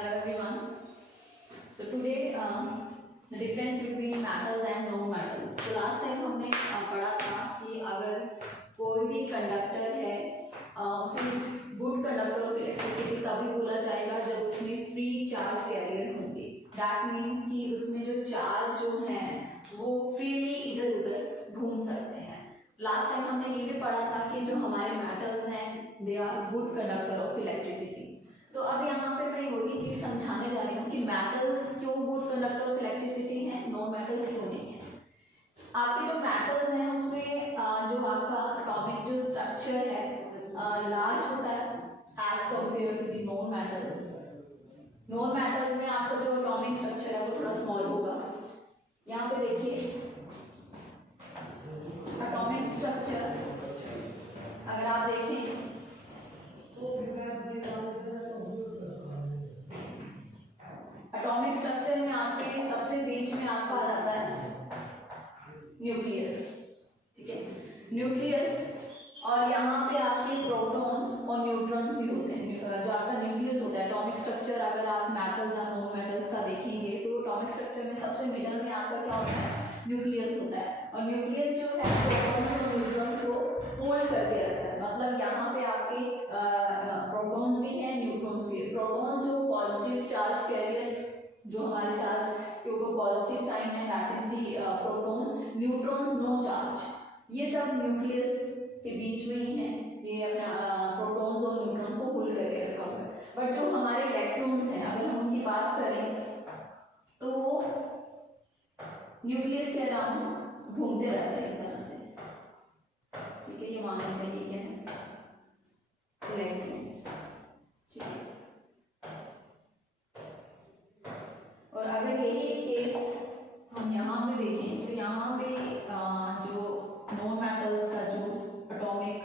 Hello everyone. So today the difference between metals and non-metals. So last time हमने पढ़ा था कि अगर कोई भी कंडक्टर है उसे गुड कंडक्टर ऑफ इलेक्ट्रिसिटी तभी बोला जाएगा जब उसमें फ्री चार्ज कैरियर होंगे. दैट मीन्स कि उसमें जो चार्ज जो है वो फ्रीली इधर उधर घूम सकते हैं. लास्ट टाइम हमने ये भी पढ़ा था कि जो हमारे मेटल्स हैं they are good conductor of electricity. तो अब यहाँ पे मैं वही चीज़ समझाने जा रही हूँ कि मेटल्स क्यों गुड कंडक्टर ऑफ इलेक्ट्रिसिटी हैं, नॉन मेटल्स क्यों नहीं है. आपके जो मेटल्स हैं उसमें जो आपका एटॉमिक जो स्ट्रक्चर है लार्ज होता है as compare to the non metals. Non metals में आपका जो एटॉमिक स्ट्रक्चर है वो थोड़ा स्मॉल होगा. यहाँ पे देखिए एटॉमिक स्ट्रक्चर अगर आप देखें एटॉमिक स्ट्रक्चर में आपके सबसे बीच में आपका आ जाता है न्यूक्लियस. ठीक है, न्यूक्लियस. और यहाँ पे आपके प्रोटॉन्स और न्यूट्रॉन्स भी होते हैं. जो आपका न्यूक्लियस होता है एटॉमिक स्ट्रक्चर अगर आप मेटल्स और नॉन मेटल्स का देखेंगे तो एटॉमिक स्ट्रक्चर में सबसे मिडल में आपका क्या होता है, न्यूक्लियस होता है. और न्यूक्लियस जो है प्रोटॉन्स और न्यूट्रॉन्स को होल्ड करके रखता है. मतलब यहाँ पे आपके प्रोटॉन्स भी हैं, न्यूट्रॉन्स भी है. प्रोटॉन्स जो पॉजिटिव चार्ज कैरियर जो हमारे चार्ज के ऊपर पॉजिटिव साइन है that is the protons. Neutrons no charge. ये सब न्यूक्लियस के बीच में ही है. ये अपना प्रोटॉन्स और न्यूट्रॉन्स को होल्ड करके रखा हुआ है. बट जो हमारे इलेक्ट्रॉन्स हैं अगर हम उनकी बात करें तो वो न्यूक्लियस के अराउंड घूमते रहते हैं इस तरह से. ठीक है, ये मान लेते हैं ये क्या है, इलेक्ट्रॉन्स. ठीक है, और अगर यही केस हम यहाँ पे देखें तो यहाँ पे जो नॉन मेटल्स का जो एटॉमिक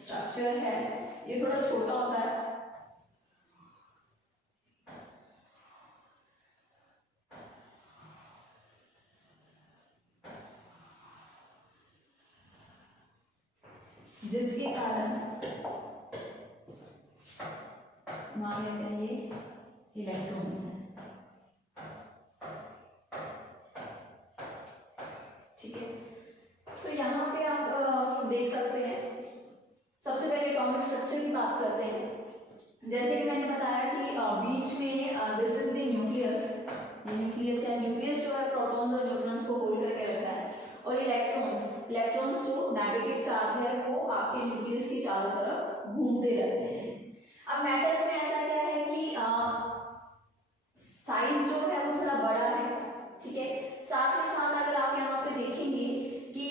स्ट्रक्चर है ये थोड़ा छोटा होता है. जिसके कारण मान लेते हैं ये इलेक्ट्रॉन्स हैं. ठीक है, तो यहाँ पे आप देख सकते हैं सबसे पहले एटॉमिक स्ट्रक्चर की बात करते हैं. जैसे कि मैंने बताया कि बीच में दिस इज द न्यूक्लियस. ये न्यूक्लियस है. न्यूक्लियस जो है प्रोटॉन्स और न्यूट्रॉन्स को होल्ड करके रखता है. और इलेक्ट्रॉन्स जो नेगेटिव चार्ज है वो आपके न्यूक्लियस के चारों तरफ घूमते रहते हैं. अब मेटल्स में ऐसा क्या है कि साइज जो है वो थोड़ा बड़ा है. ठीक है, साथ ही साथ अगर आप यहाँ पे देखेंगे कि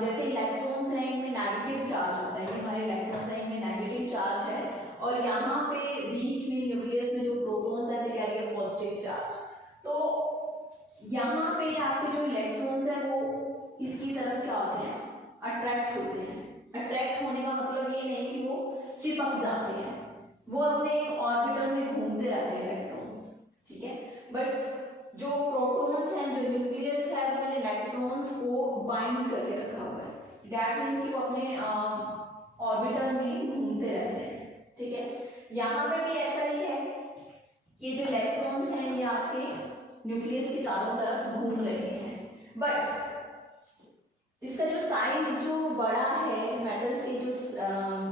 जैसे इलेक्ट्रॉन्स हैं इनमें नेगेटिव चार्ज होता है. ये हमारे इलेक्ट्रॉन्स हैं इनमें नेगेटिव चार्ज है. और यहाँ पे बीच में न्यूक्लियस में जो प्रोटॉन्स हैं they carry a positive charge. तो यहाँ पे आपके जो इलेक्ट्रॉन्स हैं वो इसकी तरफ क्या होते हैं, अट्रैक्ट होते हैं. अट्रैक्ट होने का मतलब ये नहीं कि वो चिपक जाते हैं, वो अपने एक ऑर्बिटल में घूमते रहते हैं इलेक्ट्रॉन्स. ठीक है, बट जो प्रोटॉन्स हैं जो न्यूक्लियस है वो इलेक्ट्रॉन्स को बाइंड करके रखा हुआ है. दैट मींस कि वो अपने ऑर्बिटल में घूमते रहते हैं. ठीक है, यहाँ पे भी ऐसा ही है कि जो इलेक्ट्रॉन्स हैं ये आपके न्यूक्लियस के चारों तरफ घूम रहे हैं. बट इसका जो साइज जो बड़ा है मेटल्स के जो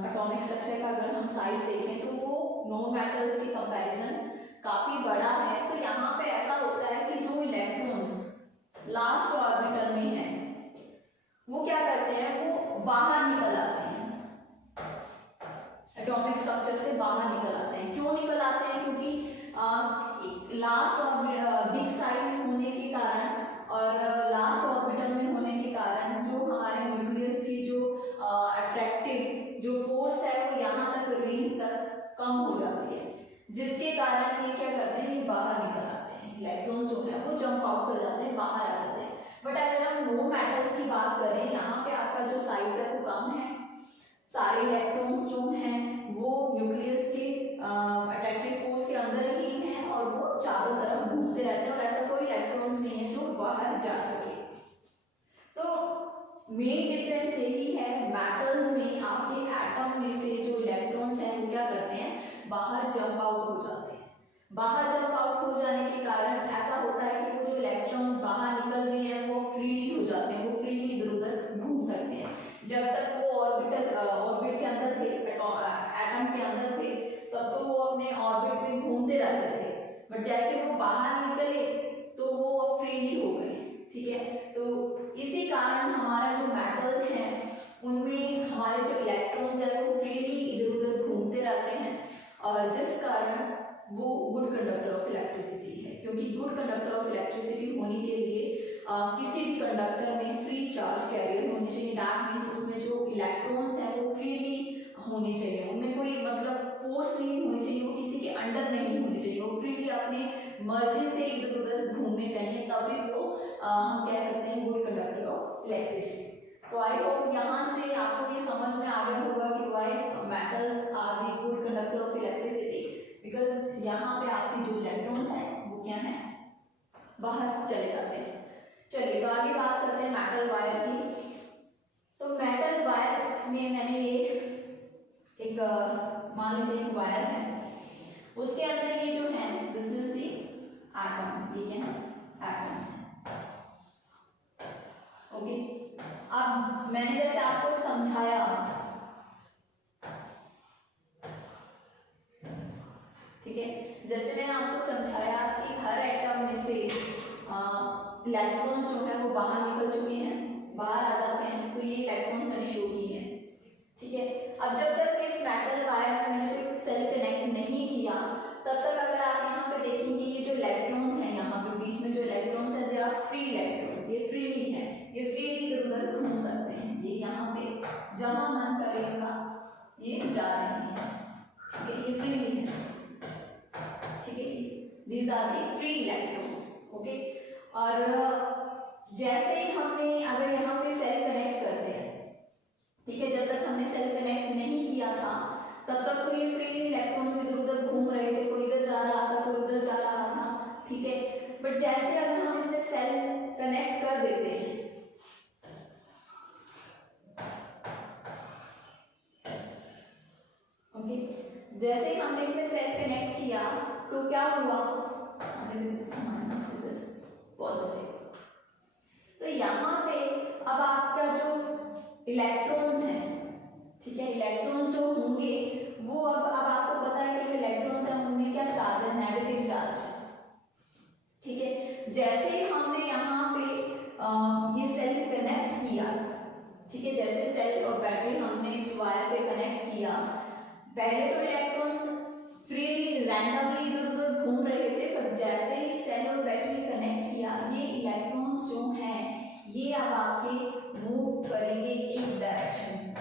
एटॉमिक स्ट्रक्चर का अगर हम साइज देखें तो वो नॉन मेटल्स के कंपैरिजन काफी बड़ा है. तो यहाँ पे ऐसा होता है कि जो इलेक्ट्रॉन्स लास्ट ऑर्बिटल में है वो क्या करते हैं, वो बाहर निकल आते हैं एटॉमिक स्ट्रक्चर से. बाहर निकल आते हैं. क्यों निकल आते हैं, क्योंकि लास्ट बिग साइज होने के कारण और लास्ट ऑर्बिटल में होने के कारण जो हमारे न्यूक्लियस की जो अट्रैक्टिव जो फोर्स है वो यहाँ तक रेंज तक कम हो जाती है. जिसके कारण ये क्या करते हैं, ये बाहर निकल आते हैं. इलेक्ट्रॉन्स जो है वो जंप आउट कर जाते हैं, बाहर आ जाते हैं. बट अगर हम नो मेटल्स की बात करें यहाँ पे आपका जो साइज है वो कम है. सारे इलेक्ट्रॉन्स जो हैं वो न्यूक्लियस के अट्रैक्टिव फोर्स के अंदर ही हैं और वो चारों तरफ घूमते रहते हैं. और ऐसा कोई इलेक्ट्रॉन्स नहीं है जो बाहर जा सके. तो मेन डिफरेंस यही है, मेटल्स में आपके एटम में से जो इलेक्ट्रॉन्स हैं वो क्या करते हैं, बाहर जंप आउट हो जाते हैं. बाहर जब बट जैसे वो बाहर निकले तो वो अब फ्रीली हो गए, ठीक है। तो इसी कारण हमारा जो मेटल्स हैं उनमें हमारे जो इलेक्ट्रॉन्स हैं वो फ्रीली इधर उधर घूमते रहते हैं, और जिस कारण वो गुड कंडक्टर ऑफ इलेक्ट्रिसिटी है। क्योंकि गुड कंडक्टर ऑफ इलेक्ट्रिसिटी होने के लिए किसी भी कंडक्टर में फ्री चार्ज कैरियर होनी चाहिए। दैट मीन्स उसमें जो इलेक्ट्रॉन्स हैं वो फ्रीली होनी चाहिए, उनमें कोई मतलब फोर्स नहीं होनी चाहिए, वो किसी के अंडर नहीं होनी चाहिए, वो फ्रीली अपने मर्जी से इधर उधर घूमने चाहिए, तभी वो हम कह सकते हैं गुड कंडक्टर ऑफ इलेक्ट्रिसिटी। तो आई होप यहाँ से आपको ये समझ में आ गया होगा कि why metals are the good conductor of electricity, because यहाँ पे आपके जो इलेक्ट्रॉन्स हैं वो क्या हैं, बाहर चले जाते हैं। चलिए तो आगे बात करते हैं मेटल वायर की। तो मेटल वायर में मैंने ये एक मान लेते हैं वायर है, उसके अंदर ये जो है दिस इज दी एटम्स, ये क्या है एटम्स है, ओके। अब मैंने जैसे आपको समझाया, ठीक है, जैसे मैंने आपको समझाया कि हर एटम में से इलेक्ट्रॉन्स जो है वो बाहर निकल चुके हैं, बाहर आ जाते हैं, तो ये इलेक्ट्रॉन्स मैंने शो किए हैं, ठीक है। अब जब तक इस मेटल वायर में मैंने कोई सेल कनेक्ट नहीं किया, तब तक अगर आप यहाँ पे देखेंगे ये जो इलेक्ट्रॉन्स हैं, यहाँ पे बीच में जो इलेक्ट्रॉन्स हैं दे आर फ्री इलेक्ट्रॉन्स, ये फ्रीली हैं, ये फ्रीली इधर उधर घूम सकते हैं, ये यहाँ पे जहाँ मन करेगा ये जा रहे हैं, ठीक है, ये फ्रीली है, ठीक है, these are the free electrons, okay. और जैसे ही हमने अगर यहाँ पे सेल कनेक्ट करते हैं, ठीक है, जब तक हमने सेल कनेक्ट नहीं किया था तब तक तो ये फ्री इलेक्ट्रॉन्स इधर उधर घूम रहे थे, कोई इधर जा रहा था कोई उधर जा रहा था, ठीक है। बट जैसे अगर हम इसमें सेल कनेक्ट कर देते हैं, ओके, जैसे ही हमने इसमें सेल कनेक्ट किया तो क्या हुआ, पॉजिटिव। तो यहाँ पे अब आपका जो इलेक्ट्रॉन्स हैं, ठीक है, इलेक्ट्रॉन्स जो होंगे वो अब आपको पता है कि जो इलेक्ट्रॉन्स हैं उनमें क्या चार्ज है, नेगेटिव चार्ज, ठीक है। जैसे ही हमने यहाँ पे ये सेल कनेक्ट किया, ठीक है, जैसे सेल और बैटरी हमने इस वायर पे कनेक्ट किया, पहले तो इलेक्ट्रॉन्स फ्रीली रैंडमली इधर उधर घूम रहे थे, पर जैसे ही सेल और बैटरी कनेक्ट किया, ये इलेक्ट्रॉन्स जो हैं ये अब आपके मूव करेंगे एक डायरेक्शन,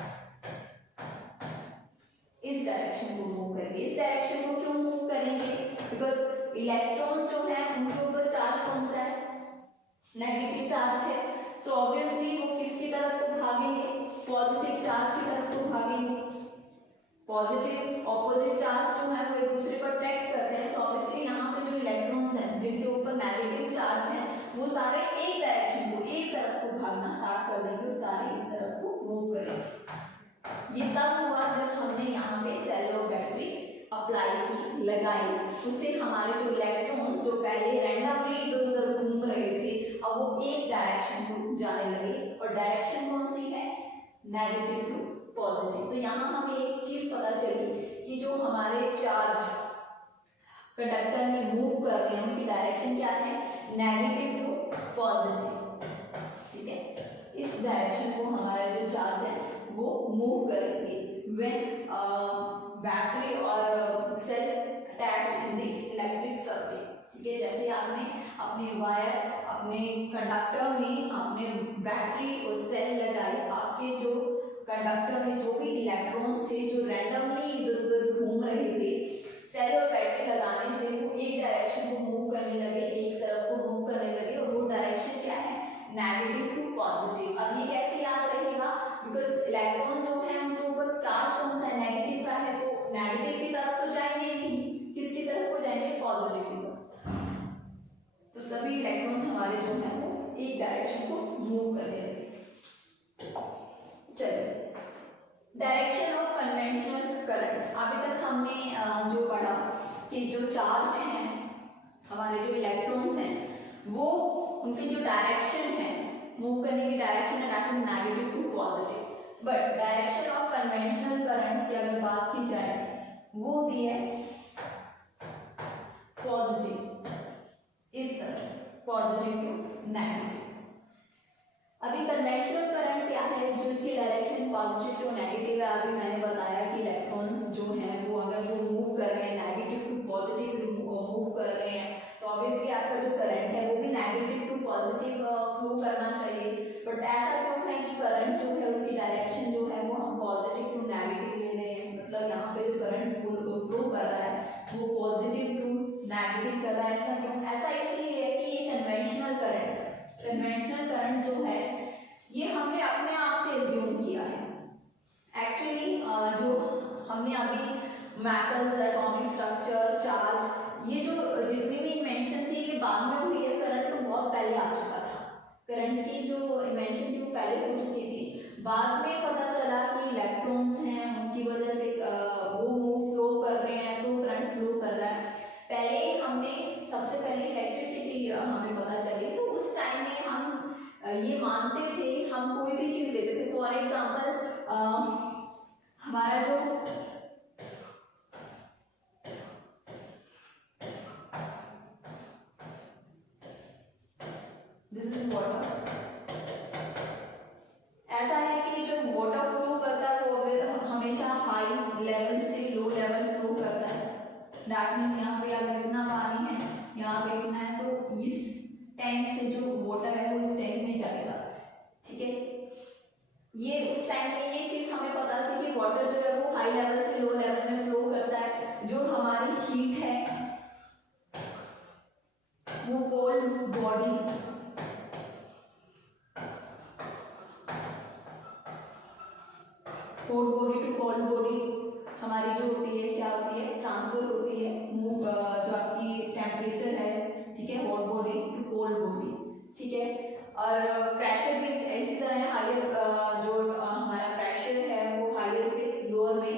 इस डायरेक्शन को मूव करेंगे। इस डायरेक्शन को क्यों मूव करेंगे, बिकॉज इलेक्ट्रॉन्स जो हैं उनके ऊपर चार्ज कौन सा है, नेगेटिव चार्ज है, सो ऑब्वियसली वो किसकी तरफ को भागेंगे, पॉजिटिव चार्ज की तरफ को भागेंगे। पॉजिटिव ऑपोजिट चार्ज जो है वो एक दूसरे पर अट्रैक्ट करते हैं, सो ऑब्वियसली यहाँ पे जो इलेक्ट्रॉन्स हैं जिनके ऊपर नेगेटिव चार्ज है वो सारे एक डायरेक्शन को, एक तरफ को भागना स्टार्ट कर देंगे, वो सारे इस तरफ को मूव करेंगे। ये तब हुआ जब हमने यहाँ पे सेल और बैटरी अप्लाई की, लगाई, उससे हमारे जो इलेक्ट्रॉन्स जो पहले रैंडमली इधर उधर घूम रहे थे अब वो एक डायरेक्शन को जाने लगे, और डायरेक्शन कौन सी है, नेगेटिव टू पॉजिटिव। तो यहाँ हमें एक चीज पता चली कि जो हमारे चार्ज कंडक्टर में मूव कर रहे हैं उनकी डायरेक्शन क्या है, नेगेटिव टू पॉजिटिव, ठीक है। इस डायरेक्शन को हमारा जो चार्ज है वो मूव करेंगे व्हेन बैटरी और cell attached in the electric circuit, ठीक है। जैसे आपने अपने वायर, अपने कंडक्टर में आपने बैटरी और सेल लगाई, आपके जो कंडक्टर में जो भी इलेक्ट्रॉन्स थे जो रैंडमली इधर उधर घूम रहे थे, सेल और बैटरी लगाने से वो एक डायरेक्शन को मूव करने लगे, एक तरफ को मूव करने लगे, और वो डायरेक्शन क्या है, नेगेटिव टू पॉजिटिव। अब ये कैसे याद रहेगा, बिकॉज इलेक्ट्रॉन्स जो हैं उनके ऊपर चार्ज कौन सा है, नेगेटिव का है, तो नेगेटिव की तरफ तो जाएंगे नहीं, किसकी तरफ को जाएंगे, पॉजिटिव की तरफ। तो सभी इलेक्ट्रॉन्स हमारे जो है वो एक डायरेक्शन को मूव करने लगे। चलिए, डायरेक्शन ऑफ कन्वेंशनल करंट। अभी तक हमने जो पढ़ा कि जो चार्ज हैं हमारे जो इलेक्ट्रॉन्स हैं वो उनकी जो डायरेक्शन है, मूव करने की डायरेक्शन है, that is negative to positive. But direction of conventional current की अगर बात की जाए वो होती है पॉजिटिव, पॉजिटिव टू नेगेटिव। अभी कन्वेंशनल करंट क्या है, जो इसकी डायरेक्शन पॉजिटिव टू नेगेटिव है। अभी मैंने बताया कि इलेक्ट्रॉन्स जो हैं वो अगर वो मूव कर रहे हैं नेगेटिव टू पॉजिटिव मूव कर रहे हैं, तो ऑब्वियसली आपका जो करंट है वो भी नेगेटिव टू पॉजिटिव फ्लो करना चाहिए। बट ऐसा क्यों है कि करंट जो है उसकी डायरेक्शन जो है वो हम पॉजिटिव टू नेगेटिव ले रहे हैं, मतलब यहाँ पे जो करंट फ्लो कर रहा है वो पॉजिटिव टू नेगेटिव कर रहा है। ऐसा क्यों? ऐसा इसलिए है कि ये कन्वेंशनल करंट जो है ये हमने अपने आप से एज्यूम किया है। एक्चुअली जो हमने अभी मेटल्स, एटॉमिक स्ट्रक्चर, चार्ज, ये जो जितनी भी इन्वेंशन थी ये बाद में हुई है। करंट तो बहुत पहले आ चुका था, करंट की जो इन्वेंशन थी वो पहले हो चुकी थी। बाद में पता चला कि इलेक्ट्रॉन्स हैं उनकी वजह से वो मूव फ्लो कर रहे हैं तो करंट फ्लो कर रहा है। पहले हमने सबसे पहले इलेक्ट्रिसिटी हमें पता चली, तो उस टाइम में हम ये मानते थे, हम कोई भी चीज लेते थे। फॉर एग्जाम्पल हमारा जो दिस इज वाटर, ऐसा है कि जब वाटर फ्लो करता है तो हमेशा हाई लेवल से लो लेवल फ्लो करता है। दैट मीन्स यहाँ पे अगर इतना पानी है, यहाँ पे इतना है, तो इस टैंक से जो वाटर है वो इस टैंक में जाएगा। ठीक है, ये उस टाइम में ये चीज हमें पता थी कि वाटर जो है वो हाई लेवल से लो लेवल में फ्लो करता है। जो हमारी हीट है वो cold body to cold body हमारी जो होती है क्या होती है, ट्रांसफर होती है। मूव जो आपकी टेम्परेचर है, ठीक है, hot body to cold body. ठीक है, और प्रेशर भी इसी तरह है। हायर जो हमारा प्रेशर है वो हायर से लोअर में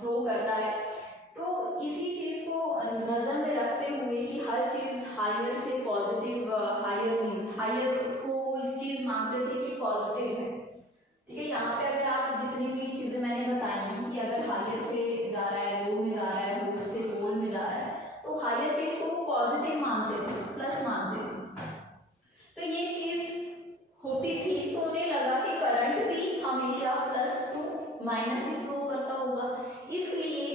फ्लो करता है। तो इसी चीज को नजर में रखते हुए कि हर चीज हायर से पॉजिटिव, हायर मींस हायर को चीज मानते थे कि पॉजिटिव है। ठीक है, यहाँ पे अगर आप जितनी भी चीजें मैंने बताई कि अगर हायर से जा रहा है, लो में जा रहा है, लोअर से कोल्ड में जा रहा है, तो हायर चीज को पॉजिटिव मानते थे, प्लस मानते थे। तो ये चीज होती थी तो उन्हें लगा कि करंट भी हमेशा प्लस टू माइनस ही फ्लो करता होगा। इसलिए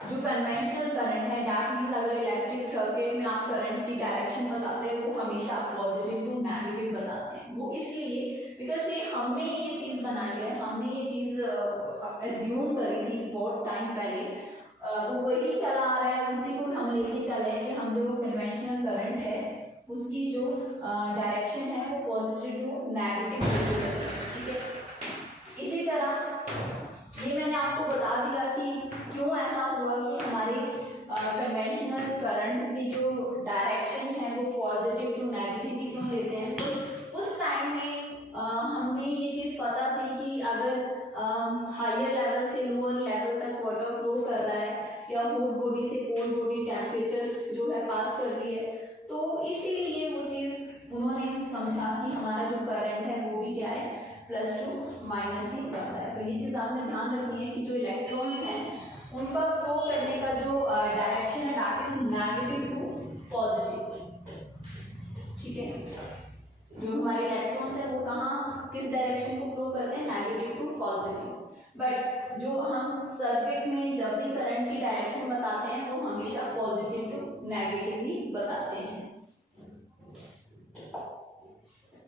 जो कन्वेंशनल करंट है, दैट मींस अगर इलेक्ट्रिक सर्किट में आप करंट की डायरेक्शन बताते हैं वो हमेशा पॉजिटिव टू नेगेटिव बताते हैं। वो इसलिए बिकॉज ये हमने ये चीज बनाई है, हमने ये चीज एज्यूम करी थी बहुत टाइम पहले, तो वही चला आ रहा है, उसी को हम लेके चले हैं कि हम जो कन्वेंशनल करंट है उसकी जो डायरेक्शन है वो पॉजिटिव टू नेगेटिव। ठीक है, इसी तरह ये मैंने आपको बता दिया कि क्यों ऐसा हुआ कि हमारी कन्वेंशनल करंट में जो डायरेक्शन है वो पॉजिटिव टू नेगेटिव की क्यों लेते हैं। तो उस टाइम में हमें ये चीज़ पता थी कि अगर हायर लेवल से लोअर लेवल तक वाटर फ्लो कर रहा है या हॉट बॉडी से कोल्ड बॉडी टेम्परेचर जो है पास कर रही है, तो इसीलिए वो चीज़ उन्होंने समझा कि हमारा जो करंट है वो भी क्या है, प्लस टू माइनस ही करता है। तो ये चीज़ आपने ध्यान रखनी है कि जो इलेक्ट्रॉन्स हैं उनका फ्लो करने का जो डायरेक्शन है that is negative to positive. ठीक है, जो हमारे इलेक्ट्रॉन्स हैं वो कहाँ किस डायरेक्शन को फ्लो करते हैं, नेगेटिव टू पॉजिटिव। बट जो हम सर्किट में जब भी करंट की डायरेक्शन बताते हैं तो हमेशा पॉजिटिव टू नेगेटिव ही बताते हैं।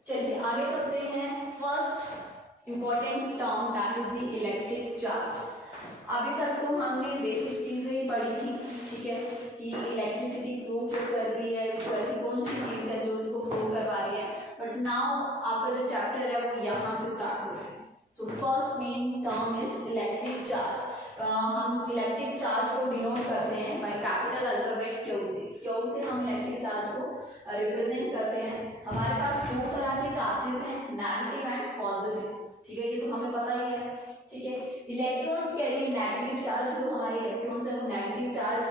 चलिए आगे चलते हैं। First important term that is the electric charge. अभी तक तो हमने बेसिक चीजें ही पढ़ी थी, ठीक है, कि इलेक्ट्रिसिटी फ्लो कर रही है, ऐसी कौन सी चीज है जो उसको फ्लो करवा रही है। बट नाउ आपका जो चैप्टर है वो यहाँ से स्टार्ट हो रहा है। So first main term is electric charge. हम इलेक्ट्रिक चार्ज को डिनोट करते हैं बाय कैपिटल अल्फाबेट क्यू से। क्यू से हम इलेक्ट्रिक चार्ज को रिप्रेजेंट करते हैं। हमारे पास दो तरह के चार्जेस हैं, नेगेटिव एंड पॉजिटिव। ठीक है, ये तो हमें पता ही है। ठीक है, इलेक्ट्रॉन्स कैरी नेगेटिव चार्ज, जो हमारे इलेक्ट्रॉन्स हैं वो नेगेटिव चार्ज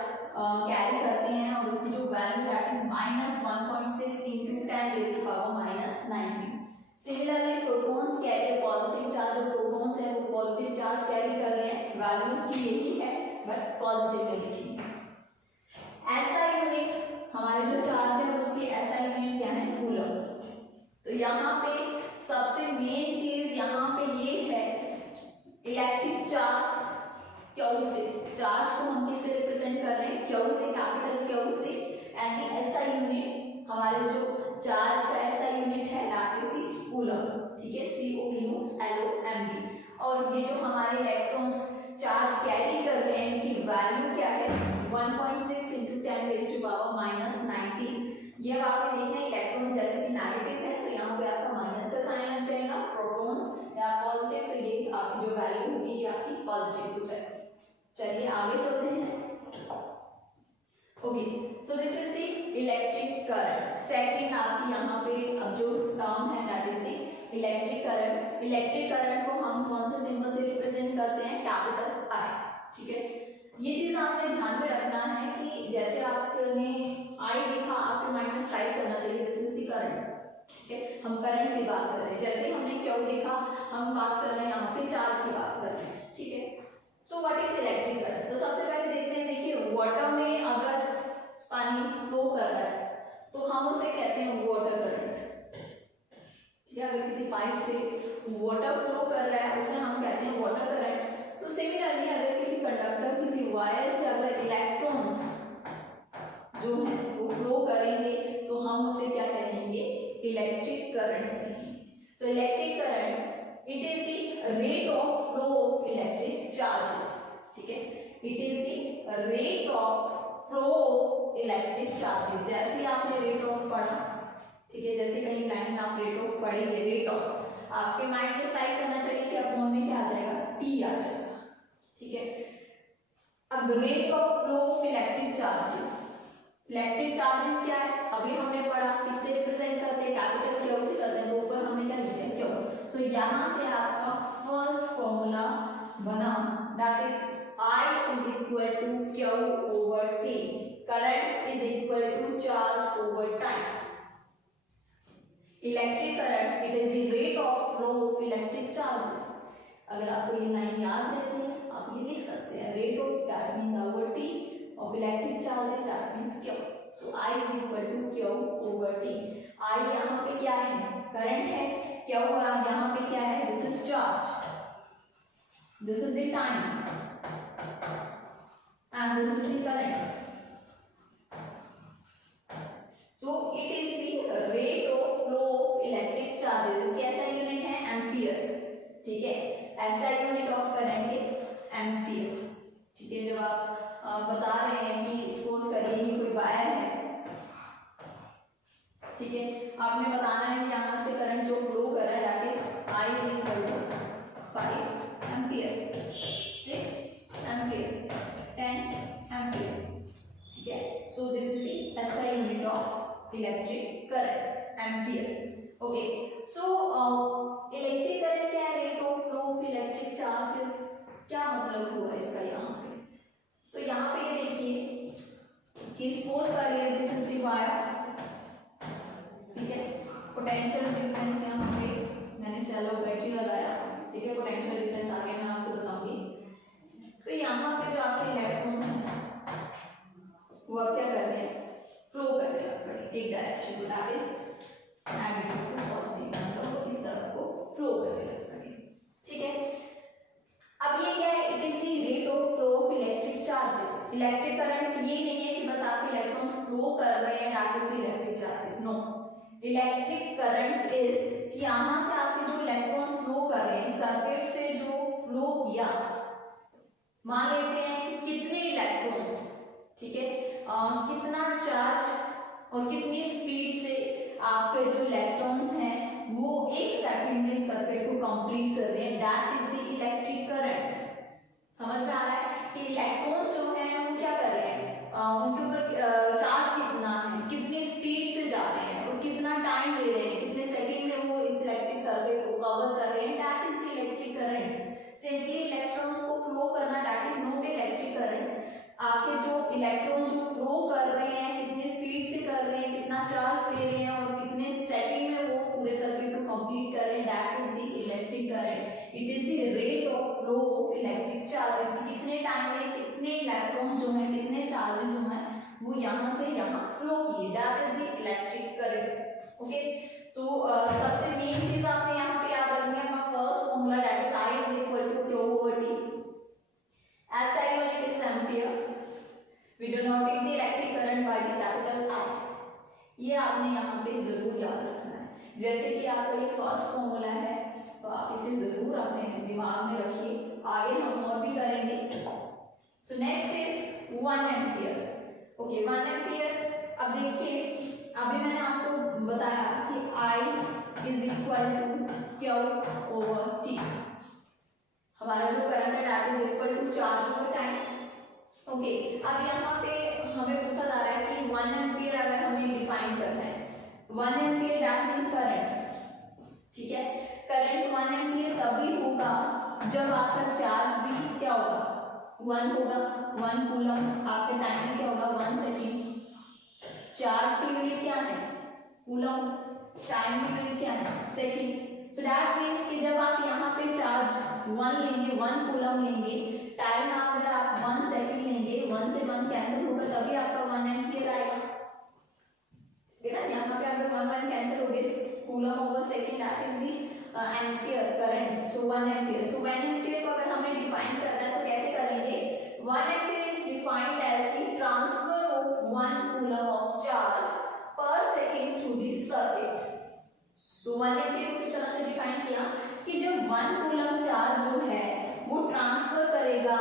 कैरी करते हैं और उसकी जो value that is -1.6 × 10⁻⁻⁹। Similarly protons carry positive charge, जो प्रोटॉन्स हैं वो पॉजिटिव चार्ज कैरी कर रहे हैं, वैल्यू उसकी यही है बट पॉजिटिव में लिखी है। एसआई यूनिट, हमारे जो चार्ज है उसकी एसआई सबसे मेन चीज यहाँ पे ये है, इलेक्ट्रिक चार्ज क्यू से, चार्ज को हम किससे रिप्रेजेंट कर रहे हैं, क्यू से, कैपिटल क्यू से, एंड द एसआई यूनिट, हमारे जो चार्ज का एसआई यूनिट है दैट इज कूलम, ठीक है, COULOMB। और ये जो हमारे इलेक्ट्रॉन्स चार्ज कैरी कर रहे हैं इनकी वैल्यू क्या है, 1.6 × 10⁻⁻19। ये आपने देखना है इलेक्ट्रॉन जैसे कि नेगेटिव है तो यहाँ पे आपका माइनस का साइन आ जाएगा, प्रोटॉन्स या पॉजिटिव तो ये आपकी जो वैल्यू होगी ये आपकी पॉजिटिव हो जाएगी। चलिए आगे चलते हैं। Okay, so this is the electric current. Second आपकी यहाँ पे अब जो टर्म है that is the electric current. Electric current को हम कौन से सिंबल से रिप्रेजेंट करते हैं, कैपिटल आई, ठीक है। ये चीज आपने ध्यान में रखना है कि जैसे आपने आई देखा आपके माइंड में स्ट्राइक करना चाहिए दिस इज द करंट, ठीक है, हम करंट की बात कर रहे हैं। जैसे हमने क्यों देखा हम बात कर रहे हैं यहाँ पे चार्ज की बात कर रहे हैं, ठीक है। So what is electric current, तो सबसे पहले देखते हैं, देखिए वाटर में अगर पानी फ्लो कर रहा है तो हम उसे कहते हैं वाटर करंट, ठीक है। अगर किसी पाइप से वाटर फ्लो कर रहा है उसे हम कहते हैं वाटर करंट। तो सिमिलरली अगर किसी कंडक्टर, किसी वायर से अगर इलेक्ट्रॉन्स जो है वो फ्लो करेंगे तो हम उसे क्या कहेंगे, इलेक्ट्रिक करंट कहेंगे। So electric current it is the rate of flow of electric charges, ठीक है, it is the rate of flow of electric charges. जैसे आपने रेट ऑफ पढ़ा, ठीक है, जैसे कहीं लाइन में आप रेट ऑफ पढ़ेंगे, रेट ऑफ आपके माइंड में स्ट्राइक करना चाहिए कि अपॉन में क्या आ जाएगा, टी आ जाएगा, ठीक है। अब rate of flow of electric charges, electric charges क्या है, अभी हमने पढ़ा किससे रिप्रेजेंट करते हैं, कैपिटल क्यू से करते हैं, तो ऊपर हमने क्या लिखा है, क्यू। सो यहाँ से आपका फर्स्ट फॉर्मूला बना that is I is equal to Q over T, current is equal to charge over time. Electric current it is the rate of flow of electric charges. अगर आपको ये लाइन याद रहती है आप ये लिख सकते हैं, rate of that means over T of electric charges that means Q. So I is equal to Q over T. I यहाँ पे क्या है, करंट है, Q यहाँ पे क्या है, this is charge, this is the time and this is the current. So it is the rate of flow of electric charges. इसकी SI यूनिट है एम्पियर, ठीक है, SI unit of current is ampere, ठीक है। जब आप बता रहे हैं कि सपोज करिए कि कोई वायर है, ठीक है, आपने बताना है कि यहाँ से करंट जो फ्लो कर रहा है that is I is equal to 5 ampere, 6 ampere, 10 ampere, ठीक है। So this is the SI unit of electric current, ampere. Okay, so electric current क्या है, rate of flow of electric charges, क्या मतलब हुआ इसका यहाँ पे, तो यहाँ पे ये देखिए कि सपोज करिए दिस इज द वायर, ठीक है, पोटेंशियल डिफरेंस यहाँ पे मैंने सेलो बैटरी लगाया, ठीक है, पोटेंशियल डिफरेंस आगे मैं आपको बताऊंगी। तो यहाँ पे जो आपके इलेक्ट्रॉन्स हैं वो अब क्या कर रहे हैं, फ्लो कर रहे हैं एक डायरेक्शन में, that is negative to positive, मतलब इस तरफ को फ्लो कर रहे हैं, ठीक है। अब ये क्या है, it is the rate of flow of electric charges. Electric current ये नहीं है कि बस आपके इलेक्ट्रॉन्स फ्लो कर रहे हैं that is the electric charges, no. Electric current is कि यहाँ से आपके जो इलेक्ट्रॉन्स फ्लो कर रहे हैं सर्किट से जो फ्लो किया, मान लेते हैं कि कितने इलेक्ट्रॉन्स, ठीक है, कितना चार्ज और कितनी स्पीड से आपके जो इलेक्ट्रॉन्स हैं वो एक सेकंड में सर्किट को कंप्लीट कर रहे हैं, that is the electric current. समझ में आ रहा है कि इलेक्ट्रॉन्स जो हैं वो क्या कर रहे हैं, उनके ऊपर चार्ज कितना है, कितनी स्पीड से जा रहे हैं और कितना टाइम ले रहे हैं, कितने सेकंड में वो इस इलेक्ट्रिक सर्किट को कवर कर रहे हैं, that is the electric current. Simply electrons को फ्लो करना that is not electric current. आपके जो इलेक्ट्रॉन जो फ्लो कर रहे हैं कितने स्पीड से कर रहे हैं, कितना चार्ज ले रहे हैं और कितने सेकंड में वो पूरे सर्किट को कंप्लीट कर रहे हैं, that is the electric current. It is the rate of flow of electric charges, कितने टाइम में कितने इलेक्ट्रॉन्स जो हैं, कितने चार्जेस जो हैं वो यहाँ से यहाँ फ्लो किए, that is the electric current. Okay, तो सबसे मेन चीज आपने यहाँ पे याद रखनी है अपना first formula that is I is equal to Q over T। As I when it is ampere, we do not take the electric current by the capital I। ये आपने यहाँ पे जरूर याद रखना है। जैसे कि आपका ये फर्स्ट फॉर्मूला है तो आप इसे जरूर अपने दिमाग में रखिए, आगे हम और भी करेंगे। So next is 1 ampere. Okay 1 ampere. अब देखिए अभी मैंने आपको बताया कि I is equal to Q over T। हमारा जो करंट है that is equal to charge over time. Okay अब यहाँ पे हमें पूछा जा रहा है कि 1 एम्पियर अगर हमें डिफाइन करना है, 1 एम्पियर दैट मींस करंट। ठीक है, करंट 1 एम्पियर तभी होगा जब आपका चार्ज भी क्या होगा 1 होगा, 1 कूलम। आपके टाइम में क्या होगा 1 सेकेंड। चार्ज की यूनिट क्या है कूलम, टाइम की यूनिट क्या है सेकेंड। सो दैट मींस कि जब आप यहाँ पे चार्ज 1 लेंगे, 1 कूलम लेंगे, टाइम अगर आप 1 सेकेंड लेंगे, 1 से 1 कैंसिल होगा तभी आपका 1 एम्पियर आएगा। देखा यहाँ पे अगर 1 कैंसिल हो गए, coulomb over second that is the ampere current. So 1 ampere. So 1 ampere को अगर हमें डिफाइन करना है तो कैसे करेंगे, 1 ampere is defined as the transfer of 1 coulomb of charge per second through the circuit. तो 1 एम्पियर को इस तरह से डिफाइन किया कि जब 1 कूलम चार्ज जो है वो ट्रांसफर करेगा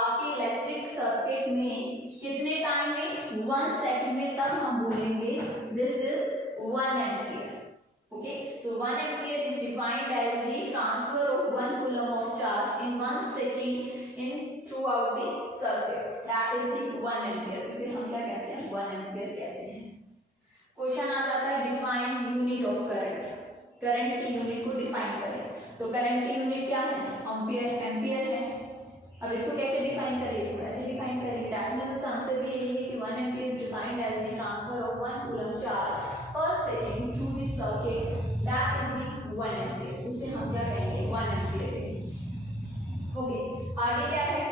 आपके इलेक्ट्रिक सर्किट में कितने टाइम में 1 सेकंड में, तब हम बोलेंगे this is 1 ampere. Okay so 1 ampere is defined as the transfer of 1 coulomb of charge in 1 second in through out the circuit that is the 1 ampere. इसे हम क्या कहते हैं 1 एम्पियर कहते हैं। क्वेश्चन आ जाता है define unit of current. Current की यूनिट को डिफाइन करें तो करंट की यूनिट क्या है एम्पियर, एम्पियर है। अब इसको कैसे डिफाइन करें, इसको ऐसे डिफाइन करें दैट मींस आंसर भी यही है कि 1 ampere is defined as the transfer of 1 coulomb charge per second through the circuit that is the 1 ampere. उसे हम क्या कहेंगे 1 एम्पियर कहेंगे। ओके आगे क्या है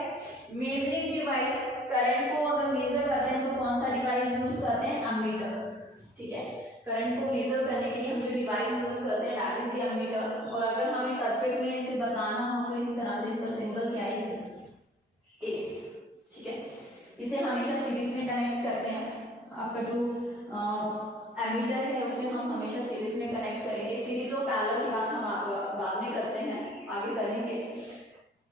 मेजरिंग डिवाइस। करंट को अगर मेजर करते हैं तो कौन सा डिवाइस यूज करते हैं एमीटर। ठीक है, करंट को मेजर करने के लिए हम जो डिवाइस यूज करते हैं दैट इज द एमीटर। और अगर हमें सर्किट में इसे बताना हो तो इस तरह से इसका सिंबल क्या है ए। ठीक है, इसे हमेशा सीरीज में कनेक्ट करते हैं। आपका जो एमीटर है उसे हम हमेशा सीरीज में कनेक्ट करेंगे। सीरीज और पैरेलल की बात हम बाद में करते हैं, आगे करेंगे।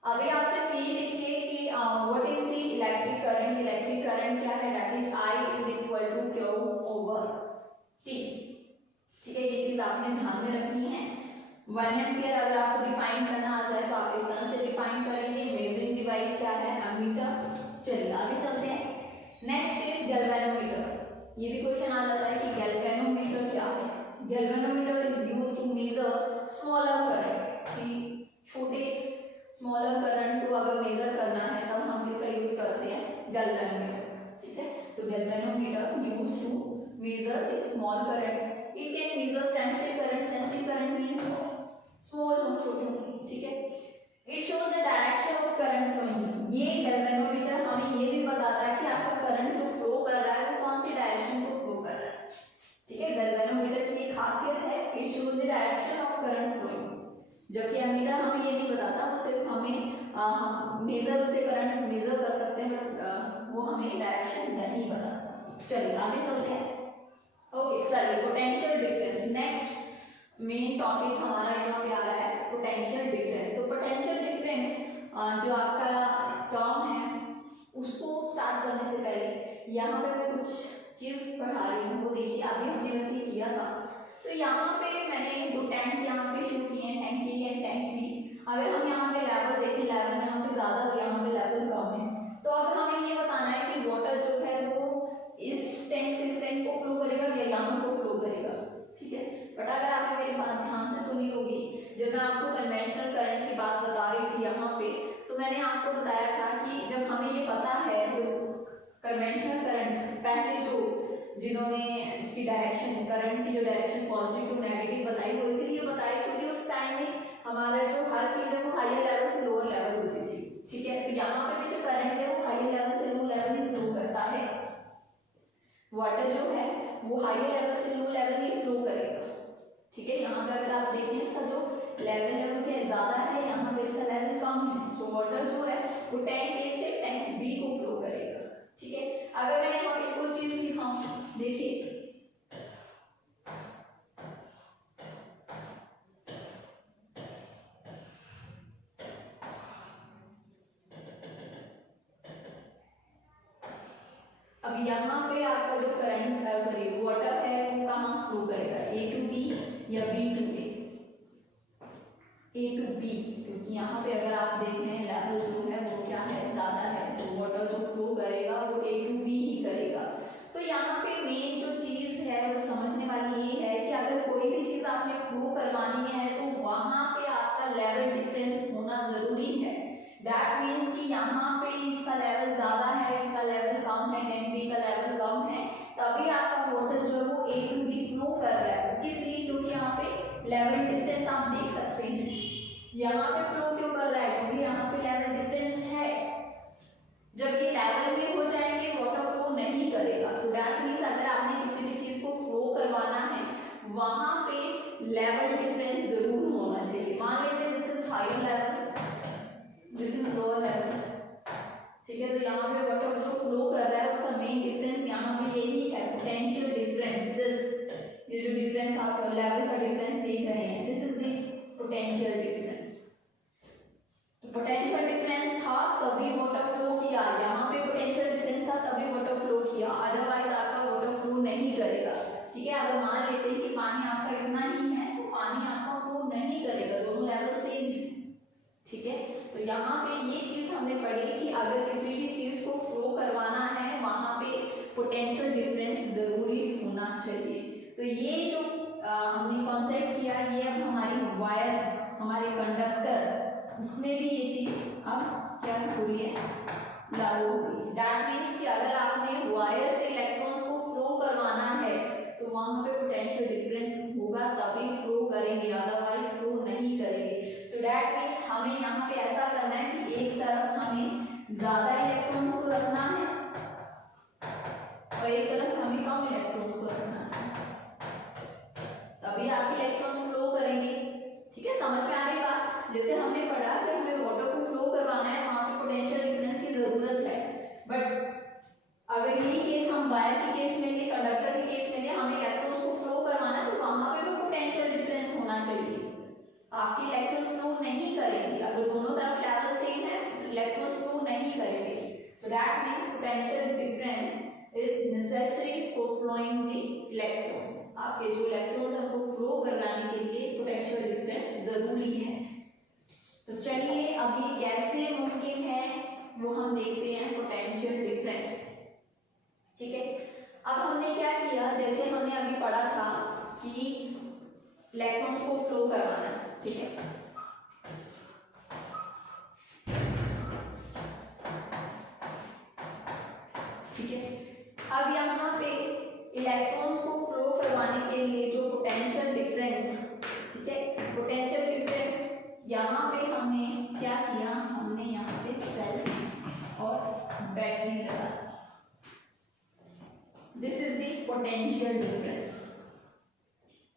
अभी आपसे पी लिखिए कि what is the electric current. Electric current क्या है that is I is equal to Q over T। ठीक है, ये चीज आपने ध्यान में रखनी है। 1 एम्पियर अगर आपको डिफाइन करना आ जाए तो आप इस तरह से डिफाइन करेंगे। मेजरिंग डिवाइस क्या है एमीटर। चलिए आगे चलते हैं। Next is galvanometer. ये भी क्वेश्चन आ जाता है कि गैल्वेनोमीटर क्या है। Galvanometer is used to measure smaller current. कि छोटे स्मॉलर करंट को अगर मेजर करना है तब हम किसका यूज करते हैं गैल्वेनोमीटर। ठीक है, so galvanometer used to measure the small currents. It can measure sensitive current. Sensitive current means small हो, छोटे हो। ठीक है, it shows the direction of current flowing. ये गैल्वेनोमीटर हमें ये भी बताता है कि आपका करंट जो फ्लो कर रहा है वो कौन सी डायरेक्शन को फ्लो कर रहा है। ठीक है, गैल्वेनोमीटर की एक खासियत है it shows the direction of current flowing। जबकि एमीटर हमें ये नहीं बताता, वो सिर्फ हमें हम मेजर उसे करंट मेजर कर सकते हैं बट वो हमें डायरेक्शन नहीं बताता। चलिए आगे चलते हैं। ओके चलिए potential difference. Next main topic हमारा यहाँ पे आ रहा है पोटेंशियल डिफरेंस। तो पोटेंशियल डिफरेंस जो आपका टर्म है उसको स्टार्ट करने से पहले यहाँ पे मैं कुछ चीज पढ़ा रही हूँ, वो देखिए अभी हमने वैसे ही किया था। तो यहाँ पे मैंने 2 टैंक यहाँ पे शो किए हैं, tank A and tank B. अगर हम यहाँ पे लेवल देखें, लेवल यहाँ पे ज्यादा और यहाँ पे लेवल कम है, तो अब हमें ये बताना है कि वाटर जो है वो इस टैंक से इस टैंक को फ्लो करेगा या यहाँ को फ्लो करेगा। ठीक है, बट अगर आपने मेरी बात ध्यान से सुनी होगी, जब मैं आपको कन्वेंशनल करंट की बात बता रही थी यहाँ पे, तो मैंने आपको बताया था कि जब हमें ये पता है तो कन्वेंशनल करंट पहले जो जिन्होंने इसकी डायरेक्शन करंट की जो डायरेक्शन पॉजिटिव टू नेगेटिव बताई वो इसीलिए बताई क्योंकि उस टाइम में हमारा जो हर चीज है वो हायर लेवल से लोअर लेवल होती थी। ठीक है, तो यहाँ पे भी जो करंट है वो हायर लेवल से लो लेवल ही फ्लो करता है। वाटर जो है वो हायर लेवल से लो लेवल ही फ्लो करेगा। ठीक है। यहाँ पे अगर आप देखें इसका जो लेवल है वो क्या ज्यादा है, यहाँ पे इसका लेवल कम है। सो वाटर जो है वो टैंक ए से टैंक बी को फ्लो करेगा। ठीक है। अगर मैं यहाँ पे एक और चीज दिखाऊं, देखिए अब यहाँ पे आपका जो करंट वाटर है वो कहाँ फ्लो करेगा, ए टू बी या B to A to B, क्योंकि यहाँ पे अगर आप देख रहे हैं लेवल जो है वो क्या है ज्यादा है, तो वाटर जो फ्लो करेगा वो ए टू बी ही करेगा। तो यहाँ पे मेन जो चीज है वो समझने वाली ये है कि अगर कोई भी चीज आपने फ्लो करवानी है तो वहां पे आपका लेवल डिफरेंस होना जरूरी है। दैट मीन्स कि यहाँ पे इसका लेवल ज्यादा है, इसका लेवल कम है, टैंक बी का लेवल कम है, तभी आपका वाटर जो है वो ए टू बी फ्लो कर रहा है। इसलिए क्योंकि यहाँ पे लेवल डिफरेंस आप देख सकते हैं, यहाँ पे फ्लो क्यों कर रहा है, क्योंकि यहाँ पे लेवल डिफरेंस है। जब ये लेवल में हो जाएंगे वाटर फ्लो नहीं करेगा। सो दैट मीन्स अगर आपने किसी भी चीज को फ्लो करवाना है वहां पे लेवल डिफरेंस जरूर होना चाहिए। मान लीजिए this is higher level, this is lower level, ठीक है। तो यहाँ पे वाटर जो फ्लो कर रहा है उसका मेन डिफरेंस यहाँ पे यही है, पोटेंशियल डिफरेंस। दिस ये जो डिफरेंस आप लेवल का डिफरेंस देख रहे हैं, this is the potential difference. तो पोटेंशियल डिफरेंस था तभी वाटर फ्लो किया, यहाँ पे पोटेंशियल डिफरेंस था तभी वाटर फ्लो किया, अदरवाइज आपका वाटर फ्लो नहीं करेगा। ठीक है। अगर मान लेते हैं कि पानी आपका इतना ही है तो पानी आपका फ्लो नहीं करेगा, दोनों लेवल सेम है। ठीक है। तो यहाँ पे ये चीज हमने पढ़ी कि अगर किसी भी चीज को फ्लो करवाना है वहां पे पोटेंशियल डिफरेंस जरूरी होना चाहिए। तो ये जो हमने कॉन्सेप्ट किया, ये अब हमारी वायर, हमारे कंडक्टर, उसमें भी ये चीज अब क्या हो रही है, लागू हो रही है। दैट मीन्स कि अगर आपने वायर से इलेक्ट्रॉन्स को फ्लो करवाना है तो वहां पे पोटेंशियल डिफरेंस होगा तभी फ्लो करेंगे, अदरवाइज फ्लो नहीं करेंगे। सो दैट मीन्स हमें यहाँ पे ऐसा करना है कि एक तरफ हमें ज्यादा इलेक्ट्रॉन्स को रखना है और एक तरफ हमें कम इलेक्ट्रॉन्स को रखना है, तभी आपके इलेक्ट्रॉन्स फ्लो करेंगे। ठीक है। समझ में आ रही बात। जैसे हमने पढ़ा कि हमें वाटर को फ्लो करवाना है वहां पे पोटेंशियल डिफरेंस की जरूरत है, बट अगर ये केस हम वायर के केस में ले, कंडक्टर के केस में ले, हमें इलेक्ट्रॉन्स को फ्लो करवाना है तो वहां पे भी पोटेंशियल डिफरेंस होना चाहिए। आपके इलेक्ट्रॉन्स फ्लो नहीं करेंगे, अगर दोनों तरफ लेवल सेम है इलेक्ट्रॉन्स फ्लो नहीं करेंगे। So that means potential difference is necessary for flowing the electrons. आपके जो इलेक्ट्रॉन्स हैं वो फ्लो करवाने के लिए पोटेंशियल डिफरेंस जरूरी है। तो चलिए अभी कैसे मुमकिन है वो हम देखते हैं, पोटेंशियल डिफरेंस। ठीक है। अब हमने क्या किया, जैसे हमने अभी पढ़ा था कि इलेक्ट्रॉन्स को फ्लो करवाना है। ठीक है। ठीक है। अब यहाँ पे इलेक्ट्रॉन्स को फ्लो करवाने के लिए जो पोटेंशियल डिफरेंस, ठीक है, पोटेंशियल डिफरेंस यहाँ पे हमने क्या किया, हमने यहाँ पे सेल और बैटरी लगा। This is the potential difference.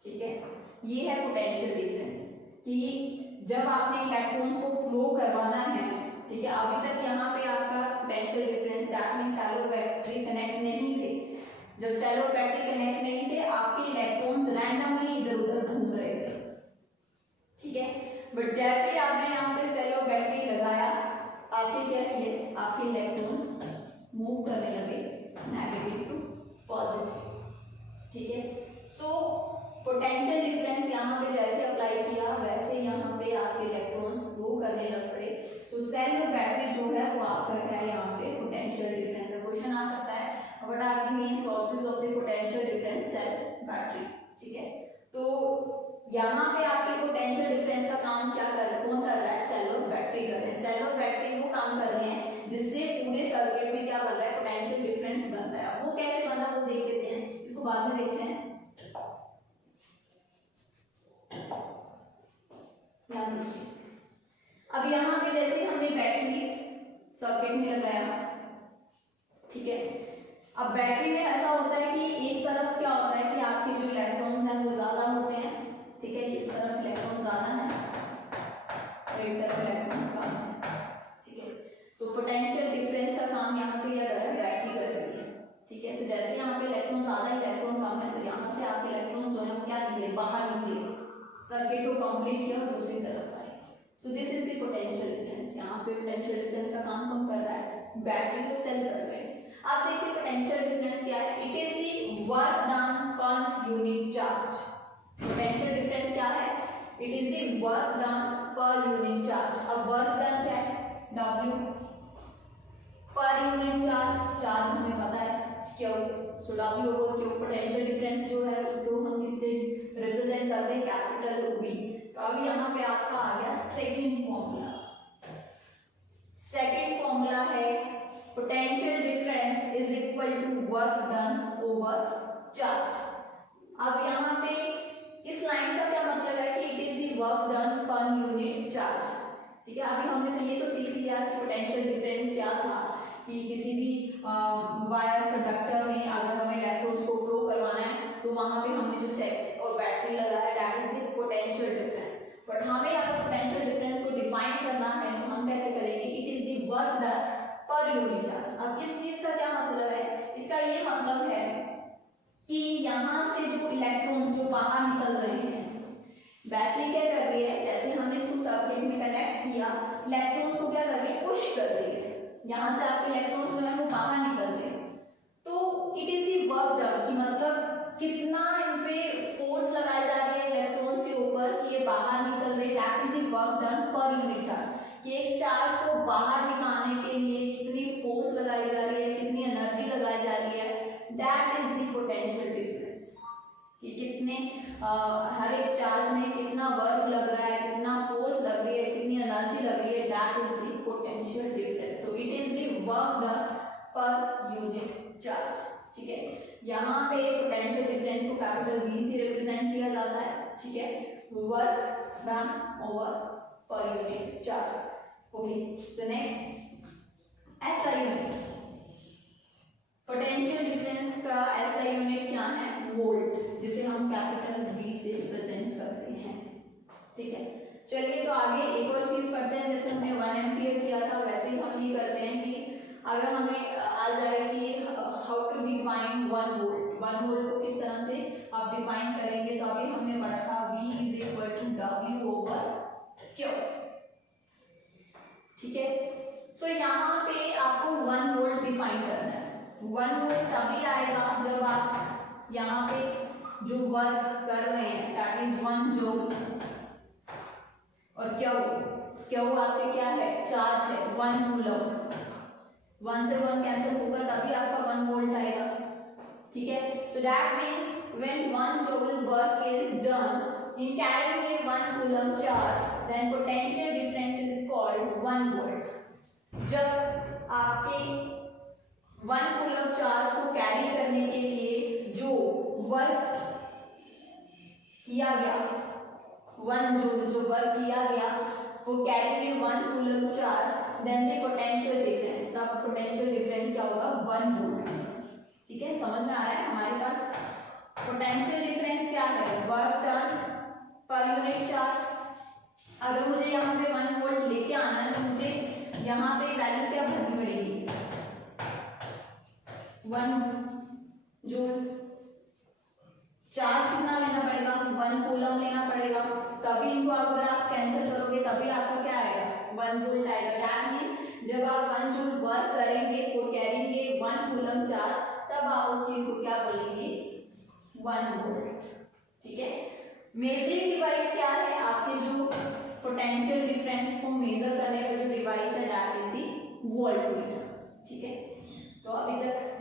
ठीक है। ये है पोटेंशियल डिफरेंस कि जब आपने इलेक्ट्रॉन्स को फ्लो करवाना है, ठीक है, अभी तक यहाँ पे आपका potential difference that means cell और बैटरी कनेक्ट नहीं थे। जब सेल और बैटरी कनेक्ट नहीं थे आपके इलेक्ट्रॉन्स रैंडमली इधर उधर घूम रहे थे। ठीक है। बट जैसे ही आपने यहाँ पे सेल और बैटरी लगाया, आपके क्या किए, आपके इलेक्ट्रॉन्स मूव करने लगे नेगेटिव टू पॉजिटिव। ठीक है। सो पोटेंशियल डिफरेंस यहाँ पे जैसे अप्लाई किया वैसे यहाँ पे आपके इलेक्ट्रॉन्स फ्लो करने लग पड़े। सो सेल और बैटरी जो है वो आपका क्या है, यहाँ पे पोटेंशियल डिफरेंस है। क्वेश्चन आ सकता है what are the main sources of the potential difference, cell battery. ठीक है। तो यहाँ पे आपके पोटेंशियल डिफरेंस का काम क्या कौन कर रहा है, सेल और बैटरी कर रहे हैं। सेल और बैटरी वो काम कर रहे हैं जिससे पूरे सर्किट में क्या बन रहा है, पोटेंशियल डिफरेंस बन रहा है। वो कैसे बन रहा है वो देख लेते हैं, इसको बाद में देखते हैं। अब यहाँ पे जैसे हमने बैटरी सर्किट में लगाया, ठीक है। अब बैटरी में ऐसा होता है कि एक तरफ क्या होता है कि आपके जो इलेक्ट्रॉन्स हैं वो ज्यादा होते हैं ठीक है, इस तरफ इलेक्ट्रॉन ज्यादा है और एक तरफ इलेक्ट्रॉन कम है, ठीक है। तो पोटेंशियल डिफरेंस का काम यहाँ पे यह बैटरी कर रही है, ठीक है। तो जैसे यहाँ पे इलेक्ट्रॉन ज्यादा इलेक्ट्रॉन कम है, तो यहाँ से आपके इलेक्ट्रॉन जो है क्या निकले, बाहर निकले, सर्किट को कंप्लीट किया और दूसरी तरफ आए। So this is the potential difference. यहाँ पे पोटेंशियल डिफरेंस का काम कम कर रहा है, बैटरी को सेल कर रहे हैं। आप देखिए पोटेंशियल डिफरेंस क्या है, it is the work done per unit charge. Potential difference क्या है, it is the work done per unit charge. अब वर्क डन क्या है, W पर यूनिट चार्ज, चार्ज हमें पता है क्यू, सो W over Q. Potential difference जो है उसको हम किससे रिप्रेजेंट करते हैं, कैपिटल V। तो अब यहाँ पे आपका आ गया सेकंड फॉर्मूला। सेकंड फॉर्मूला है potential difference is equal to work done over charge. अब यहाँ पे इस लाइन का क्या मतलब है कि it is the work done per unit charge, ठीक है। अभी हमने तो ये तो सीख लिया कि पोटेंशियल डिफरेंस क्या था, कि किसी भी वायर कंडक्टर में अगर हमें इलेक्ट्रॉन्स को फ्लो करवाना है तो वहां पे हमने जो सेट और बैटरी लगाया, that is the potential difference. But हमें अगर पोटेंशियल डिफरेंस को डिफाइन करना है तो हम कैसे करेंगे, it is the work done per unit charge. अब इस चीज का क्या मतलब है, इसका ये मतलब है कि यहाँ से जो इलेक्ट्रॉन्स जो बाहर निकल रहे हैं, बैटरी क्या कर रही है, जैसे हमने इसको सर्किट में कनेक्ट किया, इलेक्ट्रॉन्स को क्या कर रही है, पुश कर रही है। यहाँ से आपके इलेक्ट्रॉन्स जो है वो बाहर निकल रहे हैं। तो it is the work done, कि मतलब कितना इन पे फोर्स लगाई जा रही है इलेक्ट्रॉन्स के ऊपर कि ये बाहर निकल रहे, that is the work done per unit charge. कि एक चार्ज को बाहर निकालने के लिए कितनी फोर्स लगाई जा रही है, कितनी एनर्जी लगाई जा रही है, that is the potential difference. कि कितने हर एक चार्ज में कितना वर्क लग रहा है, कितना फोर्स लग रही है, कितनी एनर्जी लग रही है, that is the potential difference. So it is the work done per unit charge, ठीक है। यहाँ पे पोटेंशियल डिफरेंस को कैपिटल V से रिप्रेजेंट किया जाता है, ठीक है, work done over per unit charge. Okay, तो नेक्स्ट SI यूनिट। पोटेंशियल डिफरेंस का SI यूनिट क्या है, वोल्ट, जिसे हम कैपिटल V से रिप्रेजेंट करते हैं, ठीक है। चलिए तो आगे एक और चीज पढ़ते हैं। जैसे हमने 1 एम्पियर किया था वैसे ही हम ये करते हैं कि अगर हमें आ जाए कि how to define 1 volt, 1 volt को किस तरह से आप डिफाइन करेंगे, तो अभी हमने पढ़ा था V is equal to W over Q, ठीक है। सो यहाँ पे आपको 1 वोल्ट डिफाइन करना है। 1 वोल्ट तभी आएगा जब आप यहाँ पे जो वर्क कर रहे हैं दैट इज 1 जूल, और क्यू आपके क्या है, चार्ज है 1 कूलम। 1 से 1 कैंसिल होगा तभी आपका 1 वोल्ट आएगा, ठीक है। सो that means when 1 joule work is done in carrying a 1 coulomb charge, then potential difference is called 1 volt. जब आपके 1 कूलम चार्ज को कैरी करने के लिए जो वर्क किया गया, 1 जूल जो वर्क किया गया वो carry 1 coulomb charge, then the potential difference, तब पोटेंशियल डिफरेंस क्या होगा, 1 वोल्ट, ठीक है। समझ में आ रहा है, हमारे पास पोटेंशियल डिफरेंस क्या है, work done per unit charge. अगर मुझे यहाँ पे 1 वोल्ट लेके आना है तो मुझे यहाँ पे वैल्यू क्या भरनी पड़ेगी, 1 जूल। चार्ज कितना लेना पड़ेगा, 1 कूलम लेना पड़ेगा, तभी इनको अगर आप कैंसिल करोगे तभी आपका क्या आएगा, 1 वोल्ट आएगा। दैट मींस जब आप 1 जूल वर्क करेंगे फॉर कैरिंग 1 कूलम चार्ज, तब आप उस चीज को क्या बोलेंगे, 1 वोल्ट, ठीक है। मेजरिंग डिवाइस क्या है, आपके जो पोटेंशियल डिफरेंस को मेजर करने का जो डिवाइस है दैट इज दी वोल्टमीटर, ठीक है। तो अभी तक